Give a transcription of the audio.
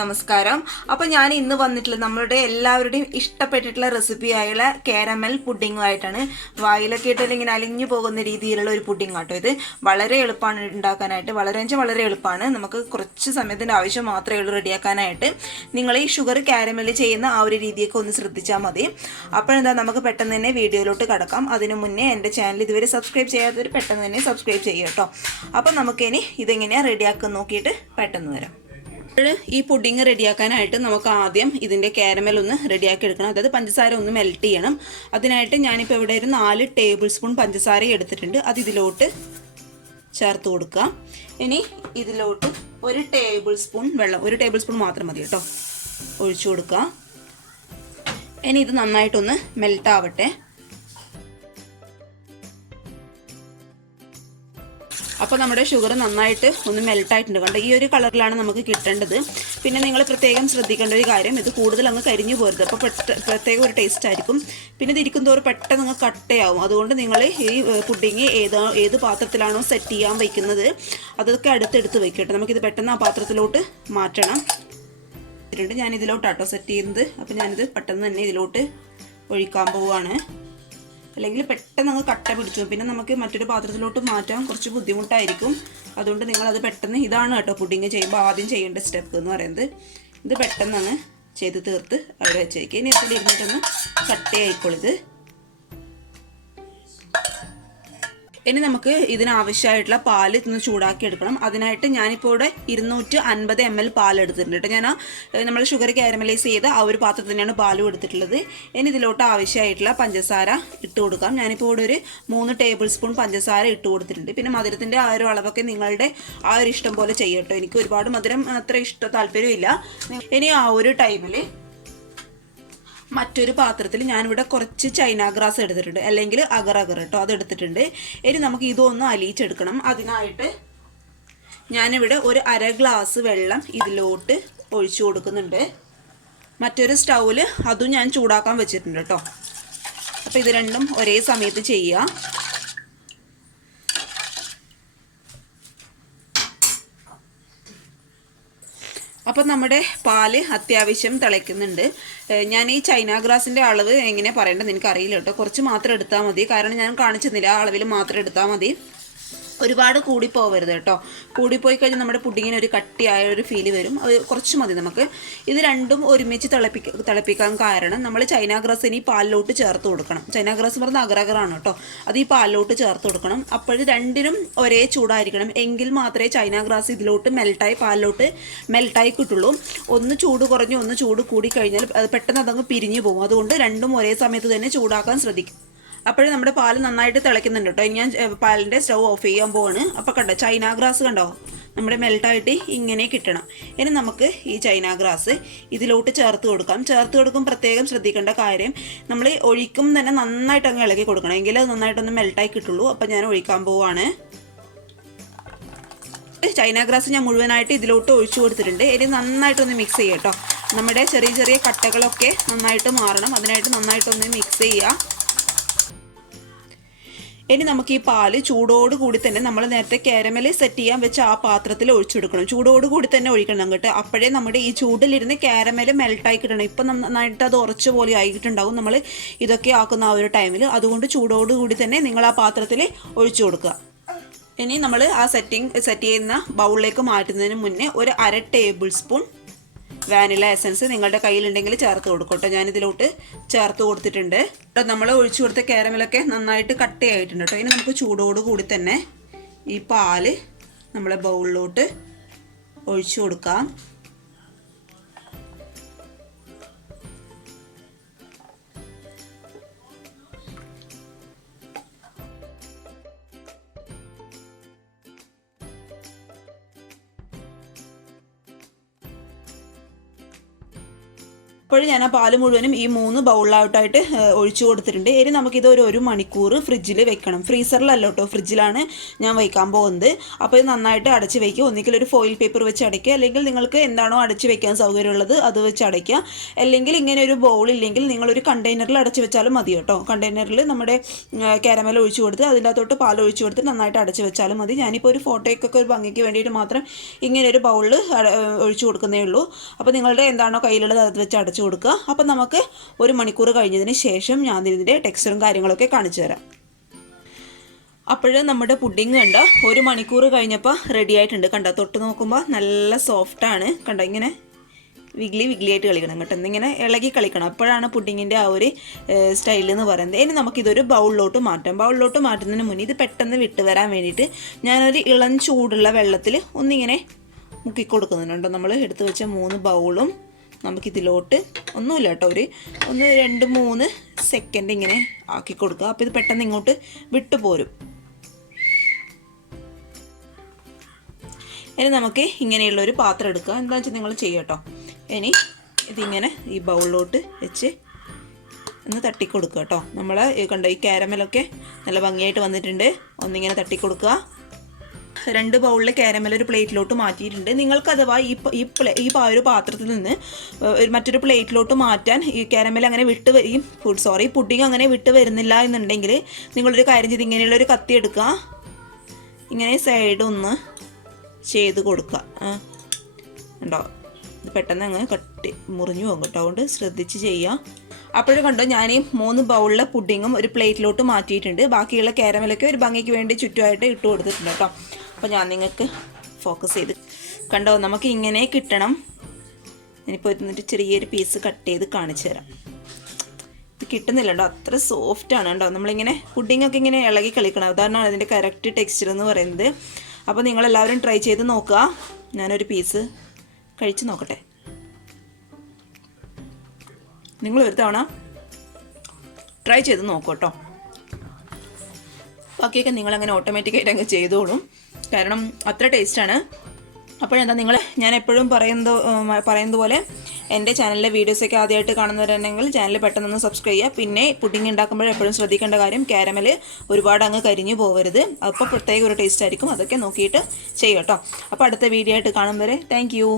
നമസ്കാരം. അപ്പോൾ ഞാൻ ഇന്ന് വന്നിട്ടുള്ളത് നമ്മളുടെ എല്ലാവരുടെയും ഇഷ്ടപ്പെട്ടിട്ടുള്ള റെസിപ്പിയായുള്ള കാരമൽ പുഡിങ്ങുമായിട്ടാണ്. വായിലൊക്കെ ഇട്ടാൽ ഇങ്ങനെ അലിഞ്ഞു പോകുന്ന രീതിയിലുള്ള ഒരു പുഡിംഗ് ആട്ടോ ഇത്. വളരെ എളുപ്പമാണ് ഉണ്ടാക്കാനായിട്ട്, വളരെ എളുപ്പമാണ്. നമുക്ക് കുറച്ച് സമയത്തിൻ്റെ ആവശ്യം മാത്രമേ ഉള്ളൂ റെഡിയാക്കാനായിട്ട്. നിങ്ങൾ ഈ ഷുഗർ കാരമൽ ചെയ്യുന്ന ആ ഒരു രീതിയൊക്കെ ഒന്ന് ശ്രദ്ധിച്ചാൽ മതി. അപ്പോഴെന്താ നമുക്ക് പെട്ടെന്ന് തന്നെ വീഡിയോയിലോട്ട് കടക്കാം. അതിനു മുന്നേ എൻ്റെ ചാനൽ ഇതുവരെ സബ്സ്ക്രൈബ് ചെയ്യാത്തവർ പെട്ടെന്ന് തന്നെ സബ്സ്ക്രൈബ് ചെയ്യുക കേട്ടോ. അപ്പോൾ നമുക്കിനി ഇതെങ്ങനെയാണ് റെഡിയാക്കാൻ നോക്കിയിട്ട് പെട്ടെന്ന് വരാം. ഈ പുഡിങ് റെഡിയാക്കാനായിട്ട് നമുക്ക് ആദ്യം ഇതിൻ്റെ കാരമൽ ഒന്ന് റെഡിയാക്കി എടുക്കണം. അതായത് പഞ്ചസാര ഒന്ന് മെൽറ്റ് ചെയ്യണം. അതിനായിട്ട് ഞാനിപ്പോൾ ഇവിടെ ഒരു 4 ടേബിൾ സ്പൂൺ പഞ്ചസാര എടുത്തിട്ടുണ്ട്. അത് ഇതിലോട്ട് ചേർത്ത് കൊടുക്കുക. ഇനി ഇതിലോട്ട് 1 ടേബിൾ സ്പൂൺ വെള്ളം, 1 ടേബിൾ സ്പൂൺ മാത്രം മതി കേട്ടോ, ഒഴിച്ചു കൊടുക്കുക. ഇനി ഇത് നന്നായിട്ടൊന്ന് മെൽറ്റ് ആവട്ടെ. അപ്പോൾ നമ്മുടെ ഷുഗർ നന്നായിട്ട് ഒന്ന് മെൽട്ടായിട്ടുണ്ട്. കണ്ടോ, ഈ ഒരു കളറിലാണ് നമുക്ക് കിട്ടേണ്ടത്. പിന്നെ നിങ്ങൾ പ്രത്യേകം ശ്രദ്ധിക്കേണ്ട ഒരു കാര്യം, ഇത് കൂടുതൽ അങ്ങ് കരിഞ്ഞു പോരുത്. അപ്പോൾ പ്രത്യേക ഒരു ടേസ്റ്റ് ആയിരിക്കും. പിന്നെ ഇത് ഇരിക്കും തോറും പെട്ടെന്ന് അങ്ങ് കട്ടയാവും. അതുകൊണ്ട് നിങ്ങൾ ഈ പുഡിങ് ഏത് പാത്രത്തിലാണോ സെറ്റ് ചെയ്യാൻ വയ്ക്കുന്നത് അതൊക്കെ അടുത്തെടുത്ത് വയ്ക്കട്ടെ. നമുക്കിത് പെട്ടെന്ന് ആ പാത്രത്തിലോട്ട് മാറ്റണം. ഞാൻ ഇതിലോട്ടാട്ടോ സെറ്റ് ചെയ്യുന്നത്. അപ്പോൾ ഞാനിത് പെട്ടെന്ന് തന്നെ ഇതിലോട്ട് ഒഴിക്കാൻ പോവുകയാണ്. അല്ലെങ്കിൽ പെട്ടെന്ന് അങ്ങ് കട്ട പിടിച്ചു. പിന്നെ നമുക്ക് മറ്റൊരു പാത്രത്തിലോട്ട് മാറ്റാൻ കുറച്ച് ബുദ്ധിമുട്ടായിരിക്കും. അതുകൊണ്ട് നിങ്ങളത് പെട്ടെന്ന്, ഇതാണ് കേട്ടോ പുഡിങ് ചെയ്യുമ്പോൾ ആദ്യം ചെയ്യേണ്ട സ്റ്റെപ്പ് എന്ന് പറയുന്നത്. ഇത് പെട്ടെന്ന് അങ്ങ് ചെയ്ത് തീർത്ത് അവിടെ വെച്ചേക്കും. ഇനി ഇതിലിരുന്നിട്ടൊന്ന് കട്ടയായിക്കോളിത്. ഇനി നമുക്ക് ഇതിനാവശ്യമായിട്ടുള്ള പാല് ഒന്ന് ചൂടാക്കി എടുക്കണം. അതിനായിട്ട് ഞാനിപ്പോൾ ഇവിടെ 250 ml പാൽ എടുത്തിട്ടുണ്ട് കേട്ടോ. ഞാൻ നമ്മൾ ഷുഗർ കാരമലൈസ് ചെയ്ത് ആ ഒരു പാത്രത്തിൽ തന്നെയാണ് പാലും എടുത്തിട്ടുള്ളത്. ഇനി ഇതിലോട്ട് ആവശ്യമായിട്ടുള്ള പഞ്ചസാര ഇട്ട് കൊടുക്കാം. ഞാനിപ്പോൾ ഇവിടെ ഒരു 3 ടേബിൾ സ്പൂൺ പഞ്ചസാര ഇട്ട് കൊടുത്തിട്ടുണ്ട്. പിന്നെ മധുരത്തിൻ്റെ ആ ഒരു അളവൊക്കെ നിങ്ങളുടെ ആ ഒരു ഇഷ്ടം പോലെ ചെയ്യട്ടോ. എനിക്ക് ഒരുപാട് മധുരം അത്ര താല്പര്യമില്ല. ഇനി ആ ഒരു ടൈമിൽ മറ്റൊരു പാത്രത്തിൽ ഞാനിവിടെ കുറച്ച് ചൈന ഗ്രാസ് എടുത്തിട്ടുണ്ട്, അല്ലെങ്കിൽ അഗർ കേട്ടോ, അതെടുത്തിട്ടുണ്ട്. ഇനി നമുക്ക് ഇതൊന്ന് അലിയിച്ചെടുക്കണം. അതിനായിട്ട് ഞാനിവിടെ ഒരു 1/2 ഗ്ലാസ് വെള്ളം ഇതിലോട്ട് ഒഴിച്ചു കൊടുക്കുന്നുണ്ട്. മറ്റൊരു സ്റ്റൗവിൽ അതും ഞാൻ ചൂടാക്കാൻ വെച്ചിട്ടുണ്ട് കേട്ടോ. അപ്പോൾ ഇത് രണ്ടും ഒരേ സമയത്ത് ചെയ്യുക. അപ്പോൾ നമ്മുടെ പാല് അത്യാവശ്യം തിളയ്ക്കുന്നുണ്ട്. ഞാൻ ഈ ചൈന ഗ്രാസിൻ്റെ അളവ് എങ്ങനെ പറയേണ്ടത് എനിക്കറിയില്ല കേട്ടോ. കുറച്ച് മാത്രം എടുത്താൽ മതി. കാരണം ഞാൻ കാണിച്ചെന്നില്ല, ആ അളവിൽ മാത്രം എടുത്താൽ മതി. ഒരുപാട് കൂടിപ്പോവരുത് കേട്ടോ. കൂടിപ്പോയി കഴിഞ്ഞാൽ നമ്മുടെ പുഡിങ്ങിന് ഒരു കട്ടിയായ ഒരു ഫീല് വരും. അത് കുറച്ച് മതി നമുക്ക്. ഇത് രണ്ടും ഒരുമിച്ച് തിളപ്പിക്കാൻ കാരണം നമ്മൾ ചൈന ഗ്രാസ് ഇനി പാലിലോട്ട് ചേർത്ത് കൊടുക്കണം. ചൈന ഗ്രാസ് പറഞ്ഞാൽ അഗറഗറാണ് കേട്ടോ. അത് ഈ പാലിലോട്ട് ചേർത്ത് കൊടുക്കണം. അപ്പോൾ രണ്ടിനും ഒരേ ചൂടായിരിക്കണം. എങ്കിൽ മാത്രമേ ചൈന ഗ്രാസ് ഇതിലോട്ട് പാലിലോട്ട് മെൽട്ടായി കിട്ടുള്ളൂ. ഒന്ന് ചൂട് കുറഞ്ഞ് ഒന്ന് ചൂട് കൂടി കഴിഞ്ഞാൽ അത് പെട്ടെന്ന് അതങ്ങ് പിരിഞ്ഞു പോകും. അതുകൊണ്ട് രണ്ടും ഒരേ സമയത്ത് തന്നെ ചൂടാക്കാൻ ശ്രദ്ധിക്കും. അപ്പോഴും നമ്മുടെ പാല് നന്നായിട്ട് തിളയ്ക്കുന്നുണ്ട് കേട്ടോ. ഇനി ഞാൻ പാലിൻ്റെ സ്റ്റൗ ഓഫ് ചെയ്യാൻ പോവാണ്. അപ്പോൾ കണ്ടോ, ചൈന ഗ്രാസ് കണ്ടോ നമ്മുടെ മെൽട്ടായിട്ട് ഇങ്ങനെ കിട്ടണം. ഇനി നമുക്ക് ഈ ചൈന ഗ്രാസ് ഇതിലോട്ട് ചേർത്ത് കൊടുക്കും. പ്രത്യേകം ശ്രദ്ധിക്കേണ്ട കാര്യം, നമ്മൾ ഒഴിക്കും തന്നെ നന്നായിട്ട് അങ്ങ് ഇളക്കി കൊടുക്കണം. എങ്കിലേ അത് നന്നായിട്ടൊന്ന് മെൽട്ടായി കിട്ടുള്ളൂ. അപ്പോൾ ഞാൻ ഒഴിക്കാൻ പോവാണ്. ചൈന ഗ്രാസ് ഞാൻ മുഴുവനായിട്ട് ഇതിലോട്ട് ഒഴിച്ചു കൊടുത്തിട്ടുണ്ട്. ഇനി നന്നായിട്ടൊന്ന് മിക്സ് ചെയ്യാം കേട്ടോ. നമ്മുടെ ചെറിയ കട്ടകളൊക്കെ നന്നായിട്ട് മാറണം. അതിനായിട്ട് നന്നായിട്ടൊന്ന് മിക്സ് ചെയ്യുക. ഇനി നമുക്ക് ഈ പാല് ചൂടോടുകൂടി തന്നെ നമ്മൾ നേരത്തെ കാരമൽ സെറ്റ് ചെയ്യാൻ വെച്ച ആ പാത്രത്തിൽ ഒഴിച്ചെടുക്കണം. ചൂടോടുകൂടി തന്നെ ഒഴിക്കണം കേട്ടോ. അപ്പോഴേ നമ്മുടെ ഈ ചൂടിലിരുന്ന് കാരമൽ മെൽട്ടായി കിട്ടണം. ഇപ്പം നന്നായിട്ട് അത് ഉറച്ച പോലെ ആയിട്ടുണ്ടാവും നമ്മൾ ഇതൊക്കെ ആക്കുന്ന ആ ഒരു ടൈമിൽ. അതുകൊണ്ട് ചൂടോടുകൂടി തന്നെ നിങ്ങൾ ആ പാത്രത്തിൽ ഒഴിച്ചു കൊടുക്കുക. ഇനി നമ്മൾ ആ സെറ്റ് ചെയ്യുന്ന ബൗളിലേക്ക് മാറ്റുന്നതിന് മുന്നേ ഒരു 1/2 ടേബിൾ സ്പൂൺ വാനില എസൻസ് നിങ്ങളുടെ കയ്യിലുണ്ടെങ്കിൽ ചേർത്ത് കൊടുക്കട്ടോ. ഞാനിതിലോട്ട് ചേർത്ത് കൊടുത്തിട്ടുണ്ട്. നമ്മൾ ഒഴിച്ചു കൊടുത്ത കാരമലൊക്കെ നന്നായിട്ട് കട്ടയായിട്ടുണ്ട് കേട്ടോ. ഇനി നമുക്ക് ചൂടോടുകൂടി തന്നെ ഈ പാല് നമ്മളെ ബൗളിലോട്ട് ഒഴിച്ചു കൊടുക്കാം. അപ്പോൾ ഞാൻ ആ പാല് മുഴുവനും ഈ 3 ബൗളിലായിട്ടായിട്ട് ഒഴിച്ചു കൊടുത്തിട്ടുണ്ട്. ഇനി നമുക്കിത് ഒരു മണിക്കൂർ ഫ്രിഡ്ജിൽ വെക്കണം. ഫ്രീസറിലല്ല കേട്ടോ, ഫ്രിഡ്ജിലാണ് ഞാൻ വയ്ക്കാൻ പോകുന്നത്. അപ്പോൾ ഇത് നന്നായിട്ട് അടച്ച് വയ്ക്കുക. ഒന്നിക്കൽ ഒരു ഫോയിൽ പേപ്പർ വെച്ച് അടയ്ക്കുക, അല്ലെങ്കിൽ നിങ്ങൾക്ക് എന്താണോ അടച്ച് വെക്കാൻ സൗകര്യമുള്ളത് അത് വെച്ച് അടയ്ക്കുക. അല്ലെങ്കിൽ ഇങ്ങനെ ഒരു ബൗൾ ഇല്ലെങ്കിൽ നിങ്ങളൊരു കണ്ടെയ്നറിൽ അടച്ച് വെച്ചാലും മതി കേട്ടോ. കണ്ടെയ്നറിൽ നമ്മുടെ കാരമൽ ഒഴിച്ചു കൊടുത്ത് അതിൻ്റെ അകത്തോട്ട് പാൽ ഒഴിച്ചു കൊടുത്ത് നന്നായിട്ട് അടച്ച് വെച്ചാലും മതി. ഞാനിപ്പോൾ ഒരു ഫോട്ടോയ്ക്കൊക്കെ ഒരു ഭംഗിക്ക് വേണ്ടിയിട്ട് മാത്രം ഇങ്ങനെ ഒരു ബൗളിൽ ഒഴിച്ചു കൊടുക്കുന്നേ ഉള്ളൂ. അപ്പോൾ നിങ്ങളുടെ എന്താണോ കയ്യിലുള്ളത് അത് വെച്ച് അടച്ചു കൊടുക്കുക. അപ്പം നമുക്ക് 1 മണിക്കൂർ കഴിഞ്ഞതിന് ശേഷം ഞാൻ ഇതിൻ്റെ ടെക്സ്ചറും കാര്യങ്ങളൊക്കെ കാണിച്ചു തരാം. അപ്പോൾ നമ്മുടെ പുഡിങ് കണ്ടോ 1 മണിക്കൂർ കഴിഞ്ഞപ്പോൾ റെഡി ആയിട്ടുണ്ട്. കണ്ടോ, തൊട്ട് നോക്കുമ്പോൾ നല്ല സോഫ്റ്റാണ്. കണ്ടോ, ഇങ്ങനെ വിഗ്ലി ആയിട്ട് കളിക്കണം കേട്ടോ, എന്നിങ്ങനെ ഇളകി കളിക്കണം. അപ്പോഴാണ് പുഡിങ്ങിൻ്റെ ആ ഒരു സ്റ്റൈൽ എന്ന് പറയുന്നത്. ഇനി നമുക്കിതൊരു ബൗളിലോട്ട് മാറ്റാം. ബൗളിലോട്ട് മാറ്റുന്നതിന് മുന്നേ ഇത് പെട്ടെന്ന് വിട്ട് വരാൻ വേണ്ടിയിട്ട് ഞാനൊരു ഇളം ചൂടുള്ള വെള്ളത്തിൽ ഒന്നിങ്ങനെ മുക്കി കൊടുക്കുന്നുണ്ട്. നമ്മൾ എടുത്തു വെച്ച 3 ബൗളും നമുക്കിതിലോട്ട് ഒന്നുമില്ല കേട്ടോ, ഒരു 2-3 സെക്കൻഡ് ഇങ്ങനെ ആക്കി കൊടുക്കുക. അപ്പോൾ ഇത് പെട്ടെന്ന് ഇങ്ങോട്ട് വിട്ടു പോരും. ഇനി നമുക്ക് ഇങ്ങനെയുള്ളൊരു പാത്രം എടുക്കുക. എന്താണെന്ന് വെച്ചാൽ നിങ്ങൾ ചെയ്യുക കേട്ടോ. ഇനി ഇതിങ്ങനെ ഈ ബൗളിലോട്ട് വെച്ച് ഒന്ന് തട്ടിക്കൊടുക്കുക കേട്ടോ. നമ്മൾ കണ്ടോ ഈ കാരമലൊക്കെ നല്ല ഭംഗിയായിട്ട് വന്നിട്ടുണ്ട്. ഒന്നിങ്ങനെ തട്ടിക്കൊടുക്കുക. 2 ബൗളിലെ കാരമൽ ഒരു പ്ലേറ്റിലോട്ട് മാറ്റിയിട്ടുണ്ട്. നിങ്ങൾക്ക് അഥവാ ഈ ഒരു പാത്രത്തിൽ നിന്ന് മറ്റൊരു പ്ലേറ്റിലോട്ട് മാറ്റാൻ ഈ കാരമൽ അങ്ങനെ പുഡിങ് അങ്ങനെ വിട്ട് വരുന്നില്ല എന്നുണ്ടെങ്കിൽ നിങ്ങളൊരു കാര്യം ചെയ്ത് ഇങ്ങനെയുള്ളൊരു കത്തി എടുക്കുക, ഇങ്ങനെ സൈഡ് ഒന്ന് ചെയ്ത് കൊടുക്കുക. ഉണ്ടോ, ഇത് പെട്ടെന്ന് അങ്ങ് മുറിഞ്ഞു പോകും കേട്ടോ, അതുകൊണ്ട് ശ്രദ്ധിച്ച് ചെയ്യുക. അപ്പോഴും കണ്ടോ ഞാൻ ഈ 3 ബൗളിലെ പുഡിങ്ങും ഒരു പ്ലേറ്റിലോട്ട് മാറ്റിയിട്ടുണ്ട്. ബാക്കിയുള്ള കാരമലൊക്കെ ഒരു ഭംഗിക്ക് വേണ്ടി ചുറ്റുമായിട്ട് ഇട്ട് കൊടുത്തിട്ടുണ്ട് കേട്ടോ. അപ്പോൾ ഞാൻ നിങ്ങൾക്ക് ഫോക്കസ് ചെയ്ത് കണ്ടോ, നമുക്ക് ഇങ്ങനെ കിട്ടണം. ഇനിയിപ്പോൾ എന്നിട്ട് ചെറിയൊരു പീസ് കട്ട് ചെയ്ത് കാണിച്ചു തരാം. ഇത് കിട്ടുന്നില്ല കേട്ടോ, അത്ര സോഫ്റ്റാണ് കേട്ടോ. നമ്മളിങ്ങനെ പുഡിങ്ങൊക്കെ ഇങ്ങനെ ഇളകി കളിക്കണം, അതാണ് അതിൻ്റെ കറക്റ്റ് ടെക്സ്ചർ എന്ന് പറയുന്നത്. അപ്പോൾ നിങ്ങളെല്ലാവരും ട്രൈ ചെയ്ത് നോക്കുക. ഞാനൊരു പീസ് കഴിച്ച് നോക്കട്ടെ. നിങ്ങൾ ഒരു തവണ ട്രൈ ചെയ്ത് നോക്കൂ കേട്ടോ. ബാക്കിയൊക്കെ നിങ്ങളങ്ങനെ ഓട്ടോമാറ്റിക്കായിട്ട് അങ്ങ് ചെയ്തോളും, കാരണം അത്ര ടേസ്റ്റാണ്. അപ്പോഴെന്താ ഞാൻ എപ്പോഴും പറയുന്നത് പോലെ എൻ്റെ ചാനലിലെ വീഡിയോസൊക്കെ ആദ്യമായിട്ട് കാണുന്നവരുണ്ടെങ്കിൽ ചാനൽ പെട്ടെന്ന് സബ്സ്ക്രൈബ് ചെയ്യുക. പിന്നെ പുഡിങ് ഉണ്ടാക്കുമ്പോൾ എപ്പോഴും ശ്രദ്ധിക്കേണ്ട കാര്യം കാരമൽ ഒരുപാട് അങ്ങ് കരിഞ്ഞു പോകരുത്. അപ്പോൾ പ്രത്യേക ഒരു ടേസ്റ്റ് ആയിരിക്കും, അതൊക്കെ നോക്കിയിട്ട് ചെയ്യുക കേട്ടോ. അപ്പോൾ അടുത്ത വീഡിയോ ആയിട്ട് കാണും വരെ താങ്ക് യു.